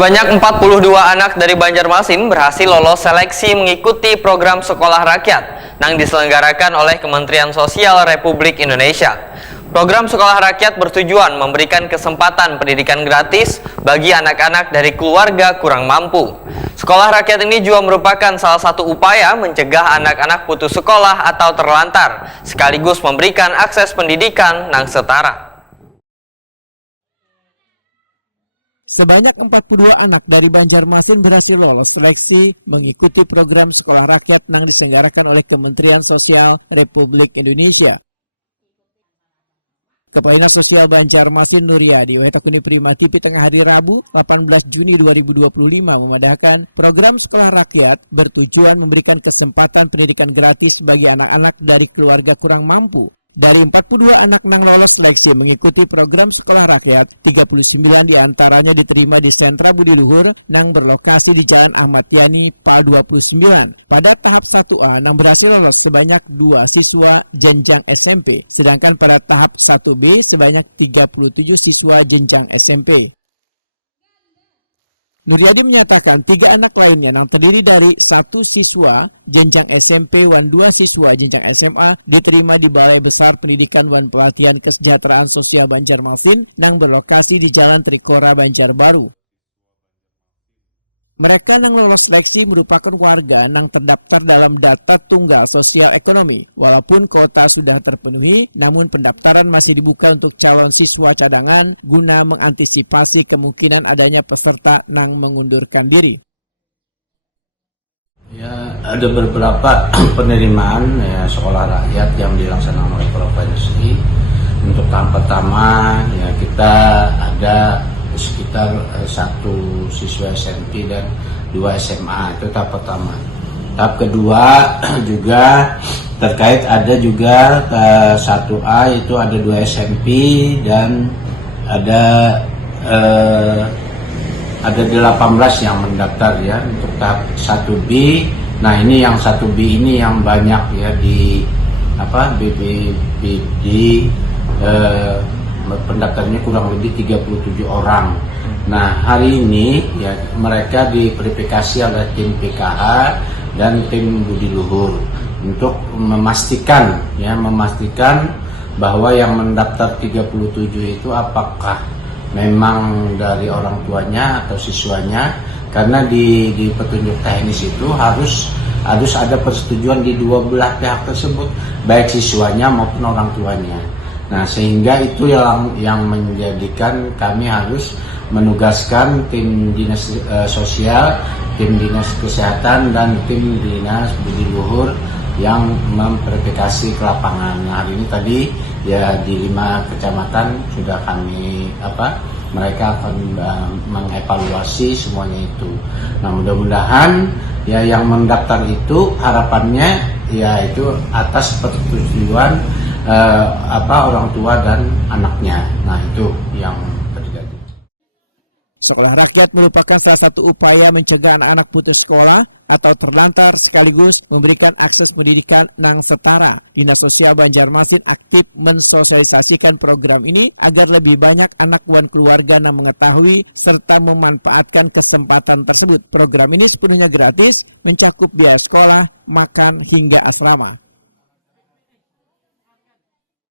Sebanyak 42 anak dari Banjarmasin berhasil lolos seleksi mengikuti program sekolah rakyat yang diselenggarakan oleh Kementerian Sosial Republik Indonesia. Program sekolah rakyat bertujuan memberikan kesempatan pendidikan gratis bagi anak-anak dari keluarga kurang mampu. Sekolah rakyat ini juga merupakan salah satu upaya mencegah anak-anak putus sekolah atau terlantar, sekaligus memberikan akses pendidikan yang setara. Sebanyak 42 anak dari Banjarmasin berhasil lolos seleksi mengikuti program sekolah rakyat yang diselenggarakan oleh Kementerian Sosial Republik Indonesia. Kepala Dinas Sosial Banjarmasin Nuryadi Wahitakuni Prima TV tengah hari Rabu 18 Juni 2025 memadahkan program sekolah rakyat bertujuan memberikan kesempatan pendidikan gratis bagi anak-anak dari keluarga kurang mampu. Dari 42 anak yang lolos seleksi mengikuti program sekolah rakyat, 39 diantaranya diterima di Sentra Budi Luhur yang berlokasi di Jalan Ahmad Yani, PAL 29. Pada tahap 1A yang berhasil lolos sebanyak 2 siswa jenjang SMP, sedangkan pada tahap 1B sebanyak 37 siswa jenjang SMP. Nuryadi menyatakan 3 anak lainnya yang terdiri dari 1 siswa jenjang SMP dan 2 siswa jenjang SMA diterima di Balai Besar Pendidikan dan Pelatihan Kesejahteraan Sosial Banjarmasin yang berlokasi di Jalan Trikora, Banjarbaru. Mereka yang lolos seleksi merupakan warga yang terdaftar dalam data tunggal sosial ekonomi. Walaupun kuota sudah terpenuhi, namun pendaftaran masih dibuka untuk calon siswa cadangan guna mengantisipasi kemungkinan adanya peserta yang mengundurkan diri. Ya, ada beberapa penerimaan sekolah rakyat yang dilaksanakan oleh provinsi. Untuk tahap pertama, ya kita ada sekitar 1 siswa SMP dan 2 SMA, itu tahap pertama. Tahap kedua juga terkait ada juga 1A, itu ada 2 SMP dan ada 18 yang mendaftar ya untuk tahap 1B. Nah, ini yang 1B ini yang banyak ya di pendaftarnya kurang lebih 37 orang. Nah, hari ini ya mereka diverifikasi oleh tim PKH dan tim Budi Luhur untuk memastikan bahwa yang mendaftar 37 itu apakah memang dari orang tuanya atau siswanya, karena di petunjuk teknis itu harus ada persetujuan di dua belah pihak tersebut, baik siswanya maupun orang tuanya. Nah, sehingga itu yang menjadikan kami harus menugaskan tim dinas sosial, tim dinas kesehatan, dan tim dinas Budi Luhur yang memverifikasi ke lapangan. Nah, hari ini tadi ya di 5 kecamatan sudah kami mereka akan mengevaluasi semuanya itu. Nah, mudah-mudahan ya yang mendaftar itu harapannya ya itu atas persetujuan orang tua dan anaknya. Nah, itu yang terjadi. Sekolah rakyat merupakan salah satu upaya mencegah anak-anak putus sekolah atau terlantar sekaligus memberikan akses pendidikan yang setara. Dinas Sosial Banjarmasin aktif mensosialisasikan program ini agar lebih banyak anak dan keluarga yang mengetahui serta memanfaatkan kesempatan tersebut. Program ini sepenuhnya gratis, mencakup biaya sekolah, makan, hingga asrama.